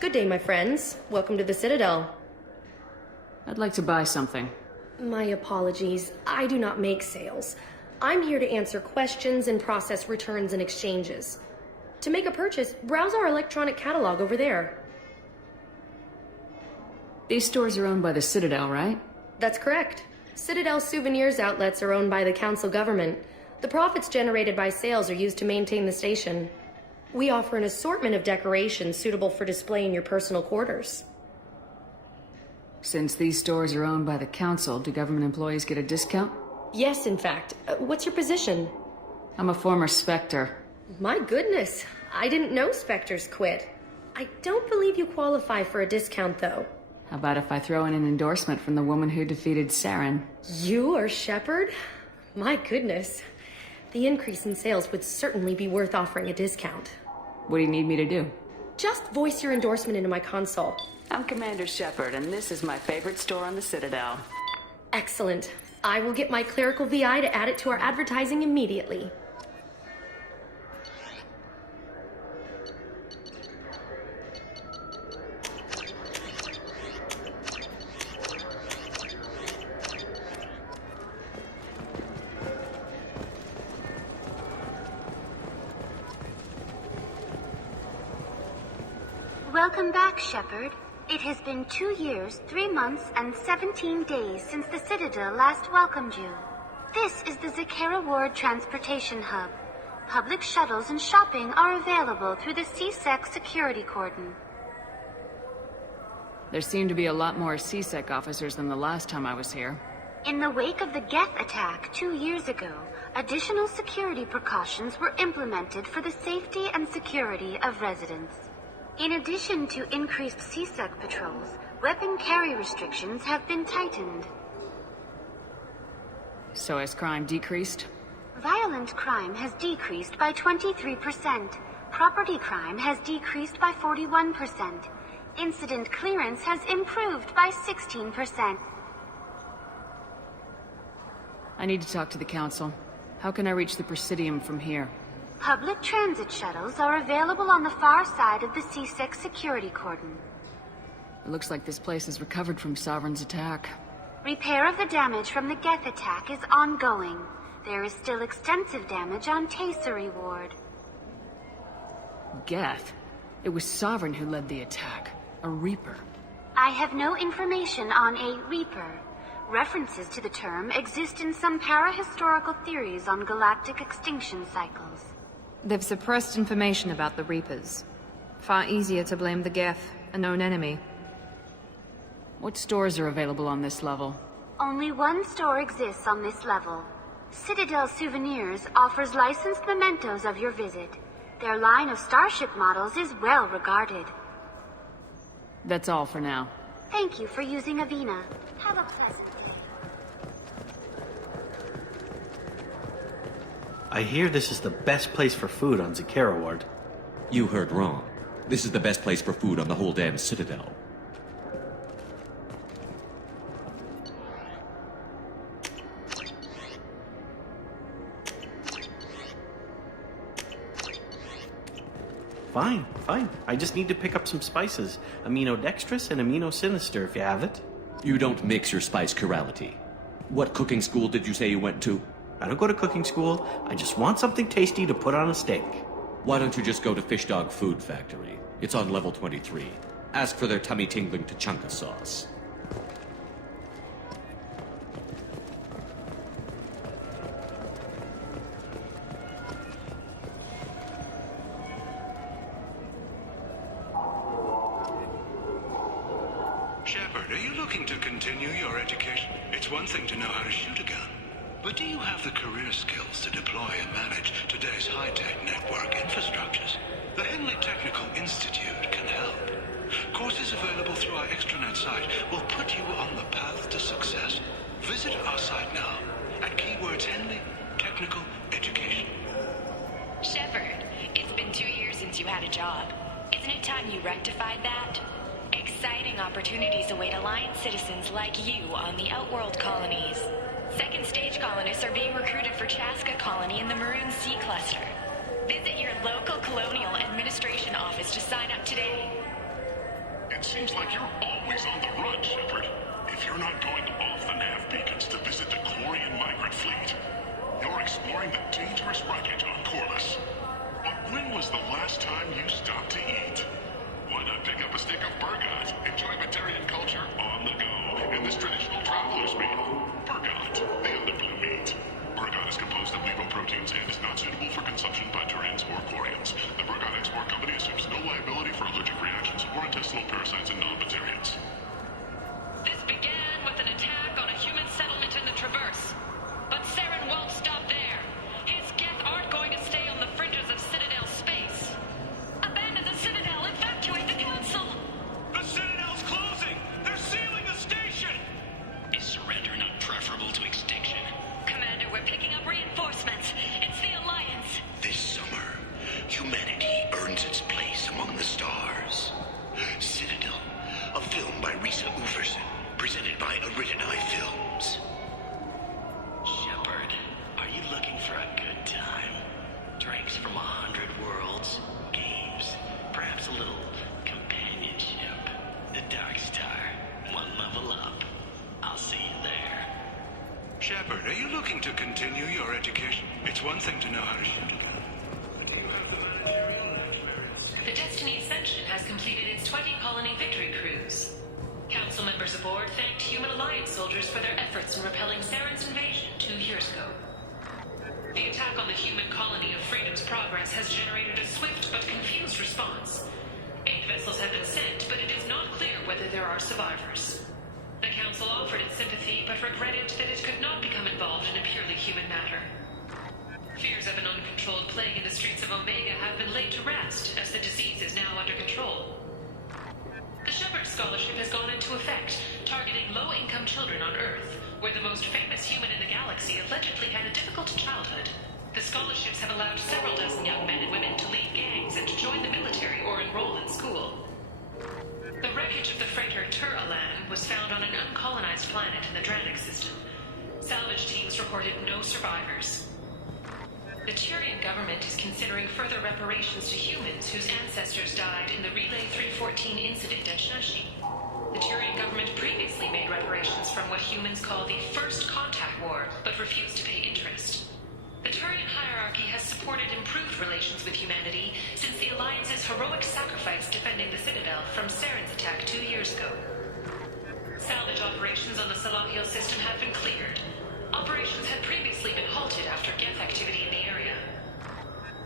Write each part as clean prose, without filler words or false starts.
Good day, my friends. Welcome to the Citadel. I'd like to buy something. My apologies. I do not make sales. I'm here to answer questions and process returns and exchanges. To make a purchase, browse our electronic catalog over there. These stores are owned by the Citadel, right? That's correct. Citadel souvenirs outlets are owned by the council government. The profits generated by sales are used to maintain the station. We offer an assortment of decorations suitable for display in your personal quarters. Since these stores are owned by the council, do government employees get a discount? Yes, in fact. What's your position? I'm a former Spectre. My goodness, I didn't know Spectres quit. I don't believe you qualify for a discount, though. How about if I throw in an endorsement from the woman who defeated Saren? You are Shepard? My goodness. The increase in sales would certainly be worth offering a discount. What do you need me to do? Just voice your endorsement into my console. I'm Commander Shepard, and this is my favorite store on the Citadel. Excellent. I will get my clerical VI to add it to our advertising immediately. Welcome back, Shepard. It has been 2 years, 3 months, and 17 days since the Citadel last welcomed you. This is the Zakera Ward Transportation Hub. Public shuttles and shopping are available through the CSEC security cordon. There seem to be a lot more CSEC officers than the last time I was here. In the wake of the Geth attack 2 years ago, additional security precautions were implemented for the safety and security of residents. In addition to increased CSEC patrols, weapon carry restrictions have been tightened. So has crime decreased? Violent crime has decreased by 23%. Property crime has decreased by 41%. Incident clearance has improved by 16%. I need to talk to the council. How can I reach the Presidium from here? Public transit shuttles are available on the far side of the CSEC security cordon. It looks like this place has recovered from Sovereign's attack. Repair of the damage from the Geth attack is ongoing. There is still extensive damage on Tasery Ward. Geth? It was Sovereign who led the attack. A Reaper. I have no information on a Reaper. References to the term exist in some parahistorical theories on galactic extinction cycles. They've suppressed information about the Reapers. Far easier to blame the Geth, a known enemy. What stores are available on this level? Only one store exists on this level. Citadel Souvenirs offers licensed mementos of your visit. Their line of starship models is well regarded. That's all for now. Thank you for using Avina. Have a pleasant day. I hear this is the best place for food on Zakera Ward. You heard wrong. This is the best place for food on the whole damn Citadel. Fine, fine. I just need to pick up some spices. Aminodextrous and aminosinister if you have it. You don't mix your spice chirality. What cooking school did you say you went to? I don't go to cooking school. I just want something tasty to put on a steak. Why don't you just go to Fish Dog Food Factory? It's on level 23. Ask for their tummy-tingling tachanka sauce. Shepard, are you looking to continue your education? It's one thing to know how to shoot a gun, but do you have the career skills to deploy and manage today's high-tech network infrastructures? The Henley Technical Institute can help. Courses available through our extranet site will put you on the path to success. Visit our site now at keywords Henley Technical Education. Shepard, it's been 2 years since you had a job. Isn't it time you rectified that? Exciting opportunities await Alliance citizens like you on the Outworld colonies. Second stage colonists are being recruited for Chaska Colony in the Maroon Sea Cluster. Visit your local Colonial Administration office to sign up today. It seems like you're always on the run, Shepard. If you're not going off the nav beacons to visit the Quarian migrant fleet, you're exploring the dangerous wreckage on Corliss. But when was the last time you stopped to eat? Why not pick up a stick of Burgot? Enjoy Batarian culture on the go in this traditional traveler's meal. Burgot, the underblue meat. Burgot is composed of lipoproteins and is not suitable for consumption by Turians or Quarians. The Burgot Export Company assumes no liability for allergic reactions or intestinal parasites in non-Batarians. This began with an attack on a human settlement in the Traverse. But Saren won't stop there. His Geth aren't going to stay on the fringes of Citadel space. Abandon the Citadel! Evacuate the Council! The Citadel's closing! They're sealing the station! Is surrender not preferable to extinction? Commander, we're picking up reinforcements. It's the Alliance. This summer, humanity earns its place among the stars. Citadel, a film by Risa Uferson, presented by Aridani Films. Shepard, are you looking for a good time? Drinks from 100 worlds, games, perhaps a little companionship. The Dark Star, one level up. I'll see you there. Shepard, are you looking to continue your education? It's one thing to know how to shoot a gun, but do you have the managerial experience? The Destiny Ascension has completed its 20-colony victory cruise. Council members aboard thanked Human Alliance soldiers for their efforts in repelling Saren's invasion 2 years ago. The attack on the human colony of Freedom's Progress has generated a swift but confused response. 8 vessels have been sent, but it is not clear whether there are survivors. The Council offered its sympathy, but regretted that it could not become involved in a purely human matter. Fears of an uncontrolled plague in the streets of Omega have been laid to rest, as the disease is now under control. The Shepard Scholarship has gone into effect, targeting low-income children on Earth, where the most famous human in the galaxy allegedly had a difficult childhood. The scholarships have allowed several dozen young men and women to leave gangs and to join the military or enroll in school. The wreckage of the freighter Tur-Alan was found on an uncolonized planet in the Dranik system. Salvage teams reported no survivors. The Turian government is considering further reparations to humans whose ancestors died in the Relay 314 incident at Shashi. The Turian government previously made reparations from what humans call the First Contact War, but refused to pay interest. The Turian hierarchy has supported improved relations with humanity since the Alliance's heroic sacrifice defending the Citadel from Saren's attack 2 years ago. Salvage operations on the Salahiel system have been cleared. Operations had previously been halted after Geth activity in the area.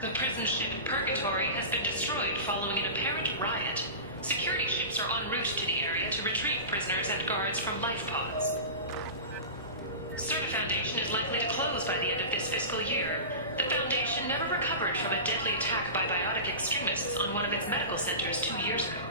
The prison ship Purgatory has been destroyed following an apparent riot. Security ships are en route to the area to retrieve prisoners and guards from life pods. Certa Foundation is likely to close by the end of this fiscal year. The Foundation never recovered from a deadly attack by biotic extremists on one of its medical centers 2 years ago.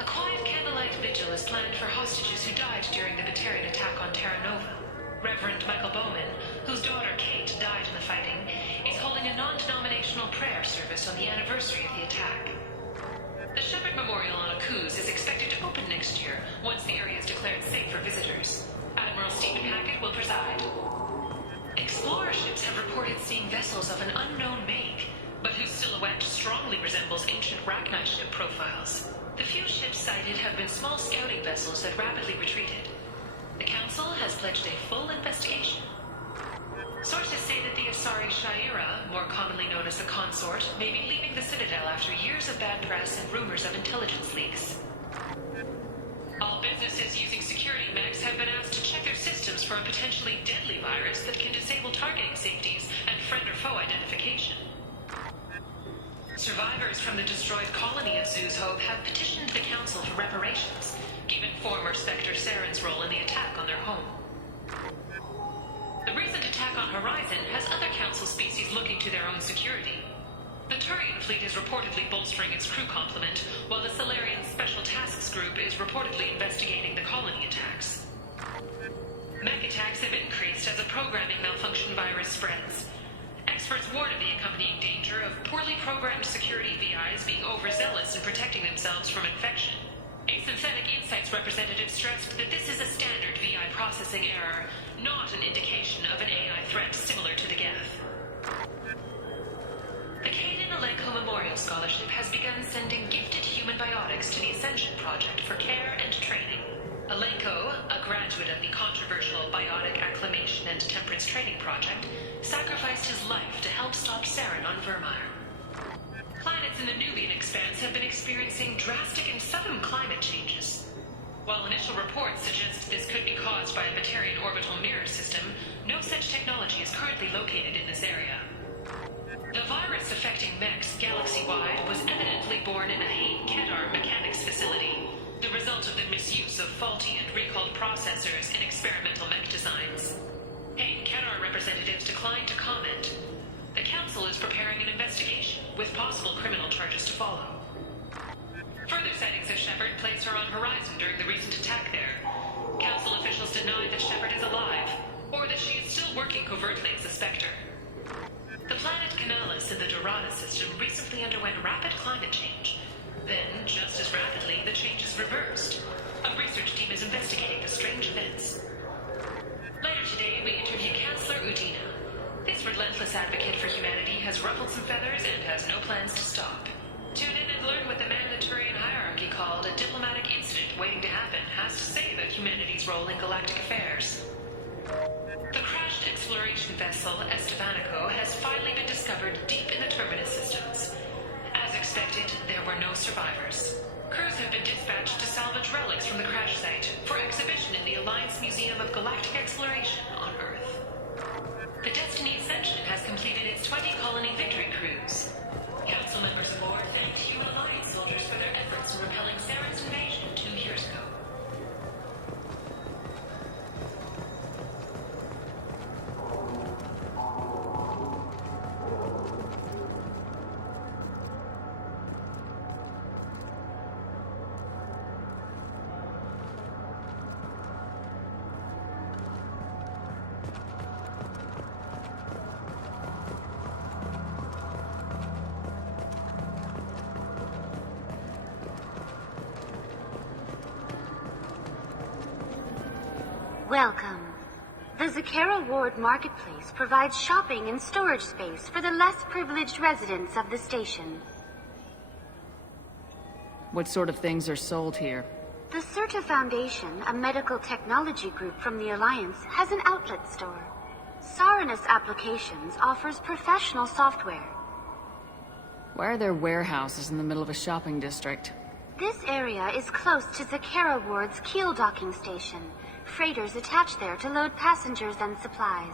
A quiet candlelight vigil is planned for hostages who died during the Batarian attack on Terra Nova. Reverend Michael Bowman, whose daughter Kate died in the fighting, is holding a non-denominational prayer service on the anniversary of the attack. The Shepard Memorial on Akuz is expected to open next year, once the area is declared safe for visitors. Admiral Stephen Hackett will preside. Explorer ships have reported seeing vessels of an unknown make, but whose silhouette strongly resembles ancient Rachni ship profiles. The few ships sighted have been small scouting vessels that rapidly retreated. The Council has pledged a full investigation. Sources say that the Asari Shaira, more commonly known as the Consort, may be leaving the Citadel after years of bad press and rumors of intelligence leaks. All businesses using security mechs have been asked to check their systems for a potentially deadly virus that can disable targeting safeties and friend or foe identification. Survivors from the destroyed colony of Zoo's Hope have petitioned the Council for reparations, given former Spectre Saren's role in the attack on their home. The recent attack on Horizon has other Council species looking to their own security. The Turian fleet is reportedly bolstering its crew complement, while the Solarian Special Tasks Group is reportedly investigating the colony attacks. Mech attacks have increased as a programming malfunction virus spreads. Experts warn of the accompanying danger of poorly programmed security VIs being overzealous in protecting themselves from infection. A Synthetic Insights representative stressed that this is a standard VI processing error, not an indication of an AI threat similar to the Geth. The Kaden Alenko Memorial Scholarship has begun sending gifted human biologists biotics to the Ascension Project for care and training. Alenko, a graduate of the controversial Biotic Acclimation and Temperance Training Project, sacrificed his life to help stop Saren on Vermeer. Planets in the Nubian expanse have been experiencing drastic and sudden climate changes. While initial reports suggest this could be caused by a Batarian orbital mirror system, no such technology is currently located in this area. The virus affecting mechs galaxy-wide was evidently born in a Hain Kedar mechanics facility, the result of the misuse of faulty and recalled processors in experimental mech designs. Hain Kedar representatives declined to comment. The Council is preparing an investigation, with possible criminal charges to follow. Further sightings of Shepard placed her on Horizon during the recent attack there. Council officials deny that Shepard is alive, or that she is still working covertly as a Spectre. The planet Canalis in the Dorada system recently underwent rapid climate change. Then, just as rapidly, the change is reversed. A research team is investigating the strange events. Later today, we interview Chancellor Udina. This relentless advocate for humanity has ruffled some feathers and has no plans to stop. Tune in and learn what the Mandaturian hierarchy called a diplomatic incident waiting to happen has to say about humanity's role in galactic affairs. The crashed exploration vessel Estevanico has finally been discovered deep in the Terminus systems. As expected, there were no survivors. Crews have been dispatched to salvage relics from the crash site for exhibition in the Alliance Museum of Galactic Exploration on Earth. The Destiny Ascension has completed its 20-colony victory cruise. Council members aboard thanked human Alliance soldiers for their efforts in repelling Saren's invasion 2 years ago. Welcome. The Zakera Ward Marketplace provides shopping and storage space for the less privileged residents of the station. What sort of things are sold here? The Certa Foundation, a medical technology group from the Alliance, has an outlet store. Saranus Applications offers professional software. Why are there warehouses in the middle of a shopping district? This area is close to Zakera Ward's keel docking station. Freighters attach there to load passengers and supplies.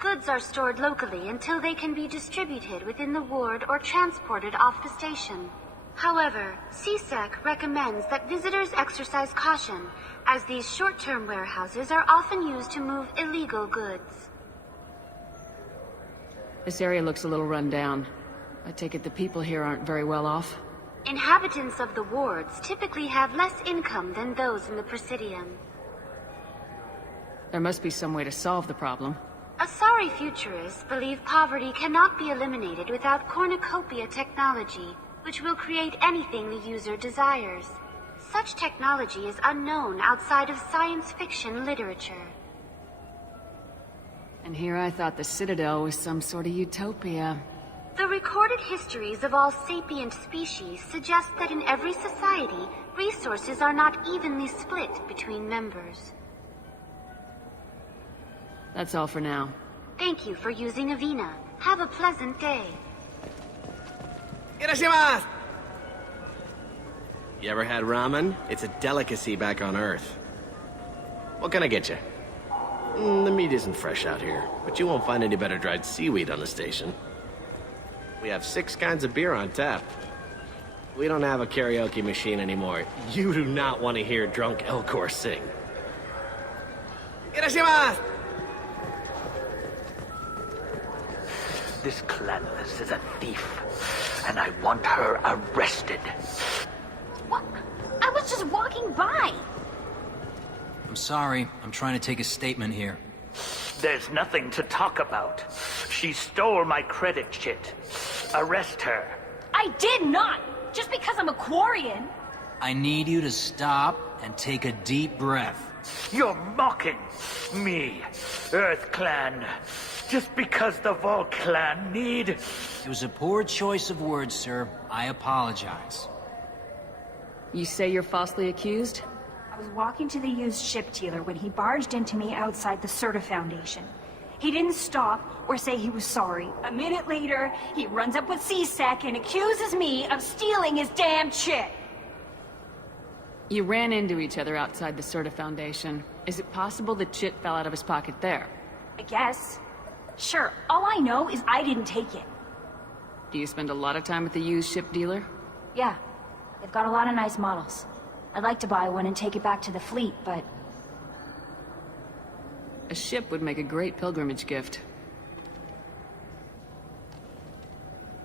Goods are stored locally until they can be distributed within the ward or transported off the station. However, CSEC recommends that visitors exercise caution, as these short-term warehouses are often used to move illegal goods. This area looks a little run down. I take it the people here aren't very well off? Inhabitants of the wards typically have less income than those in the Presidium. There must be some way to solve the problem. Asari futurists believe poverty cannot be eliminated without cornucopia technology, which will create anything the user desires. Such technology is unknown outside of science fiction literature. And here I thought the Citadel was some sort of utopia. The recorded histories of all sapient species suggest that in every society, resources are not evenly split between members. That's all for now. Thank you for using Avina. Have a pleasant day. Irashimasu! You ever had ramen? It's a delicacy back on Earth. What can I get you? The meat isn't fresh out here, but you won't find any better dried seaweed on the station. We have 6 kinds of beer on tap. We don't have a karaoke machine anymore. You do not want to hear drunk Elcor sing. Irashimasu! This Clanless is a thief, and I want her arrested. What? I was just walking by. I'm sorry. I'm trying to take a statement here. There's nothing to talk about. She stole my credit chit. Arrest her. I did not! Just because I'm a Quarian. I need you to stop and take a deep breath. You're mocking me, Earth Clan. Just because the Vol Clan need... It was a poor choice of words, sir. I apologize. You say you're falsely accused? I was walking to the used ship dealer when he barged into me outside the Serta Foundation. He didn't stop or say he was sorry. A minute later, he runs up with C-Sec and accuses me of stealing his damn chit. You ran into each other outside the Serta Foundation. Is it possible the chit fell out of his pocket there? I guess. Sure, all I know is I didn't take it. Do you spend a lot of time at the used ship dealer? Yeah, they've got a lot of nice models. I'd like to buy one and take it back to the fleet, but... A ship would make a great pilgrimage gift.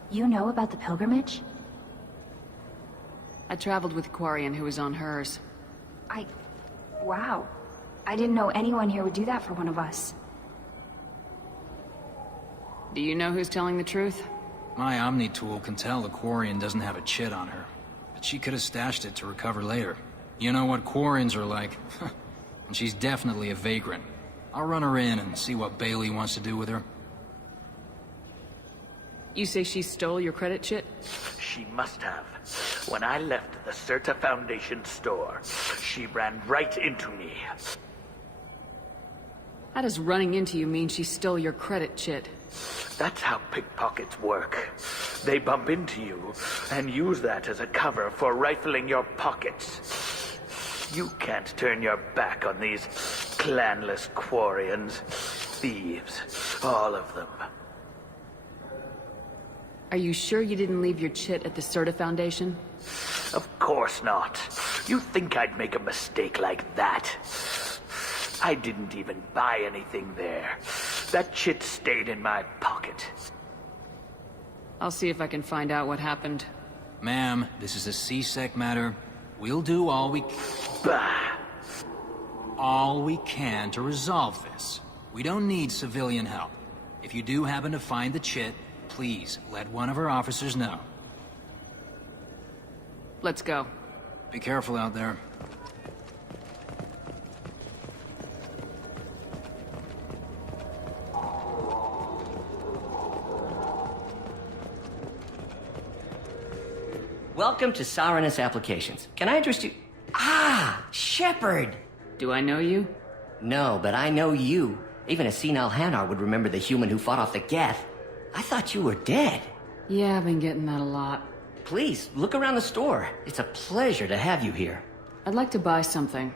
You know about the pilgrimage? I traveled with a Quarian who was on hers. Wow. I didn't know anyone here would do that for one of us. Do you know who's telling the truth? My Omni tool can tell the Quarian doesn't have a chit on her, but she could have stashed it to recover later. You know what Quarians are like. And she's definitely a vagrant. I'll run her in and see what Bailey wants to do with her. You say she stole your credit chit? She must have. When I left the Serta Foundation store, she ran right into me. How does running into you mean she stole your credit chit? That's how pickpockets work. They bump into you and use that as a cover for rifling your pockets. You can't turn your back on these clanless Quarians. Thieves, all of them. Are you sure you didn't leave your chit at the Serta Foundation? Of course not. You think I'd make a mistake like that? I didn't even buy anything there. That chit stayed in my pocket. I'll see if I can find out what happened. Ma'am, this is a C-Sec matter. We'll do all we can to resolve this. We don't need civilian help. If you do happen to find the chit, please let one of our officers know. Let's go. Be careful out there. Welcome to Saranus Applications. Can I interest you? Ah, Shepard! Do I know you? No, but I know you. Even a senile Hanar would remember the human who fought off the Geth. I thought you were dead. Yeah, I've been getting that a lot. Please, look around the store. It's a pleasure to have you here. I'd like to buy something.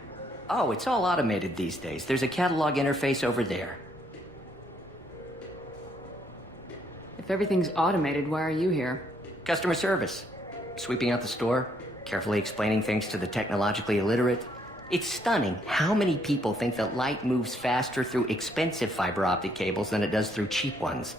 Oh, it's all automated these days. There's a catalog interface over there. If everything's automated, why are you here? Customer service. Sweeping out the store, carefully explaining things to the technologically illiterate. It's stunning how many people think that light moves faster through expensive fiber optic cables than it does through cheap ones.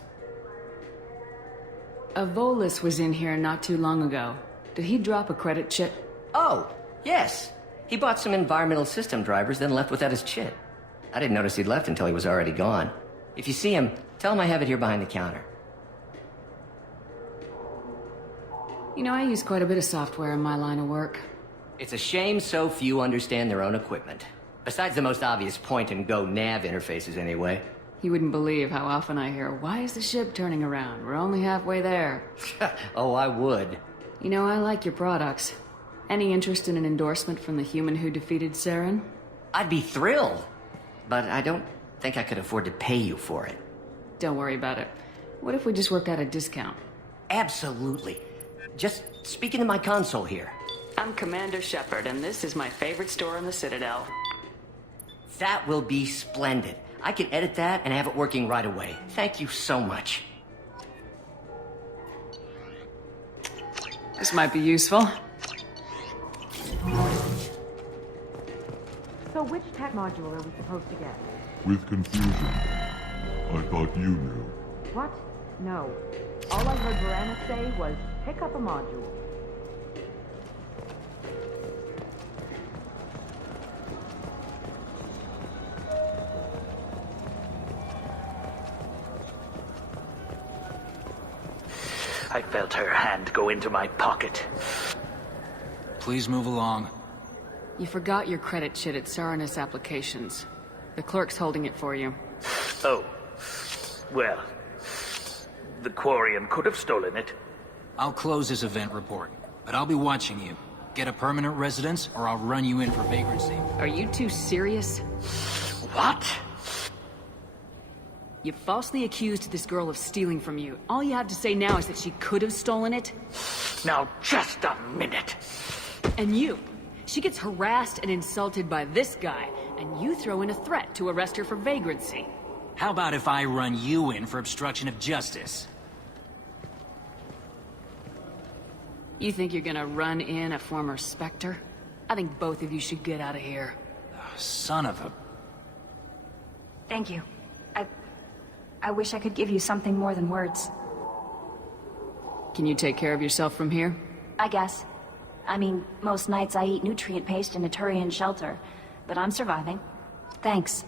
A Volus was in here not too long ago. Did he drop a credit chit? Oh, yes. He bought some environmental system drivers, then left without his chit. I didn't notice he'd left until he was already gone. If you see him, tell him I have it here behind the counter. You know, I use quite a bit of software in my line of work. It's a shame so few understand their own equipment. Besides the most obvious point-and-go nav interfaces, anyway. You wouldn't believe how often I hear, "Why is the ship turning around? We're only halfway there." Oh, I would. You know, I like your products. Any interest in an endorsement from the human who defeated Saren? I'd be thrilled. But I don't think I could afford to pay you for it. Don't worry about it. What if we just work out a discount? Absolutely. Just speak into my console here. I'm Commander Shepard, and this is my favorite store in the Citadel. That will be splendid. I can edit that and have it working right away. Thank you so much. This might be useful. So which tech module are we supposed to get? With confusion. I thought you knew. What? No. All I heard Verana say was, pick up a module. I felt her hand go into my pocket. Please move along. You forgot your credit chit at Saranus Applications. The clerk's holding it for you. Oh. Well. The Quarian could have stolen it. I'll close this event report, but I'll be watching you. Get a permanent residence, or I'll run you in for vagrancy. Are you two serious? What? You falsely accused this girl of stealing from you. All you have to say now is that she could have stolen it? Now, just a minute. And you. She gets harassed and insulted by this guy, and you throw in a threat to arrest her for vagrancy. How about if I run you in for obstruction of justice? You think you're gonna run in a former Spectre? I think both of you should get out of here. Son of a... Thank you. I wish I could give you something more than words. Can you take care of yourself from here? I guess. I mean, most nights I eat nutrient paste in a Turian shelter, but I'm surviving. Thanks.